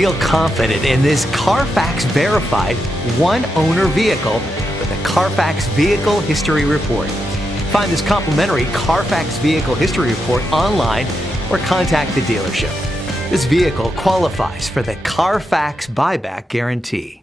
Feel confident in this Carfax verified one-owner vehicle with a Carfax Vehicle History Report. Find this complimentary Carfax Vehicle History Report online or contact the dealership. This vehicle qualifies for the Carfax Buyback Guarantee.